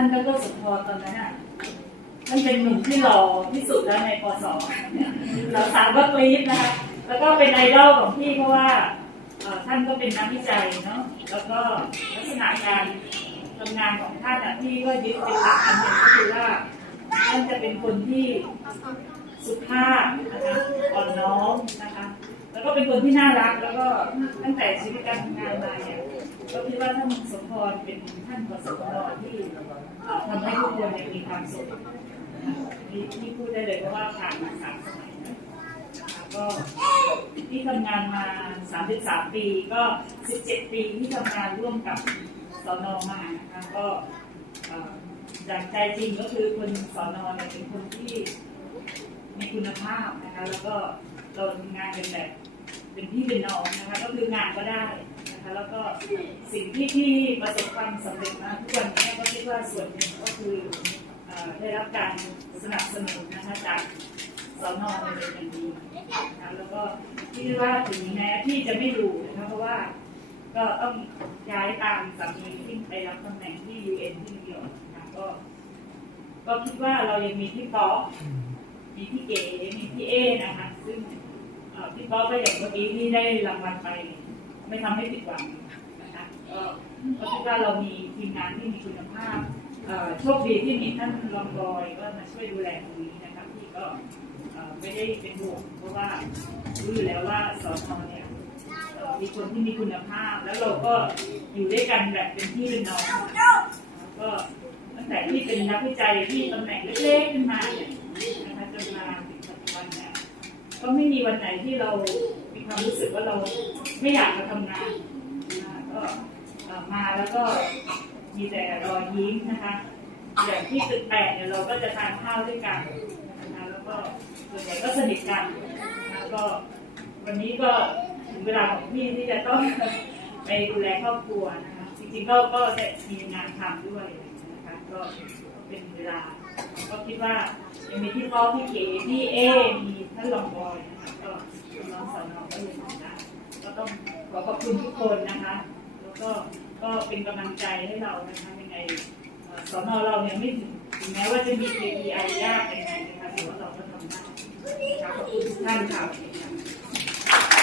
ท่านดรสุนทรตอนนั้นอะท่านเป็นหนุ่มที่หล่อที่สุดแล้วในปศเราสาวก็กรี๊ดนะคะ แล้วก็เป็นไอดอลของพี่เพราะว่าท่านก็เป็นนักวิจัยเนาะ แล้วก็ลักษณะการทำงานของท่านอะพี่ก็ยึดเป็นหลักอันหนึ่งก็คือว่าท่านจะเป็นคนที่สุภาพนะคะอ่อนน้อมนะคะ แล้วก็เป็นคนที่น่ารัก แล้วก็ตั้งแต่ชีวิตการทำงานมาเนี่ยก็คิดว่าท่านสมพรเป็นท่านกสมรที่ ให้ทุกคนมีความสุขนี่พูดได้เลยเพราะว่าผ่านมาสามสมัยนะแล้วก็ที่ทำงานมา 33 ปีก็ 17 ปีที่ทำงานร่วมกับสอนอมานะคะก็เอ่อจากใจจริงก็คือคนสอนเนี่ยเป็นคนที่มีคุณภาพนะคะแล้วก็เราทำงานกันแบบเป็นพี่เป็นน้องนะคะก็คืองานก็ได้นะคะแล้วก็สิ่งที่ที่ประสบความสำเร็จมาทุกวันนี้ก คิดว่าส่วนหนึ่งก็คือได้รับการสนับสนุนนะคะจากสนในเป็นอย่างดีนะคะแล้วก็คิดว่าถึงแม้ที่จะไม่อยู่นะคะเพราะว่าก็ต้องย้ายตามสามีที่ไปรับตำแหน่งที่ UN ที่นิวยอร์กนะคะก็ ก็คิดว่าเรายังมีพี่ป๊อกมีพี่เก๋มีพี่เอนะคะซึ่งพี่ป๊อปก็อย่างเมื่อกี้ที่ได้รางวัลไป ไม่ทำให้ผิดหวัง ก็คิดว่าเรามีทีมงานที่มีคุณภาพโชคดีที่มีท่านรองบอยก็มาช่วยดูแลตรงนี้นะครับที่ก็ไม่ได้เป็นห่วงเพราะว่ารู้อยู่แล้วว่าสอนอเนี่ยมีคนที่มีคุณภาพ แล้วเราก็อยู่ด้วยกันแบบเป็นพี่เป็นน้องก็ตั้งแต่ที่เป็นนักวิจัยที่ตำแหน่งเล็กๆขึ้นมาเนี่ยนะคะจนมาถึงปัจจุบันเนี่ยก็ไม่มีวันไหนที่เรามีความรู้สึกว่าเราไม่อยากมาทำงานนะก็ มาแล้วก็มีแต่รอยยิ้มนะคะอย่างที่ตึกแปดเนี่ยเราก็จะทานข้าวด้วยกันนะคะแล้วก็ส่วนใหญ่ก็สนิทกันแล้วก็วันนี้ก็ถึงเวลาของพี่ที่จะต้องไปดูแลครอบครัวนะคะจริงๆก็ก็จะมีงานทำด้วยนะคะก็เป็นเวลา ก็คิดว่ายังมีพี่ป้อพี่เก๋พี่เอมีท่านรองบอยนะคะก็น้องสอนอก็ยังทำได้ก็ต้องขอขอบคุณทุกคนนะคะ แล้วก็ ก็เป็นกำลังใจให้เรานะคะยังไงเอ่อสอนอเราเนี่ยไม่ถึงถึงแม้ว่าจะมี KPI ยากยังไงนะคะแต่ว่าเราก็ทำได้คะขอบคุณทุกท่านค่ะ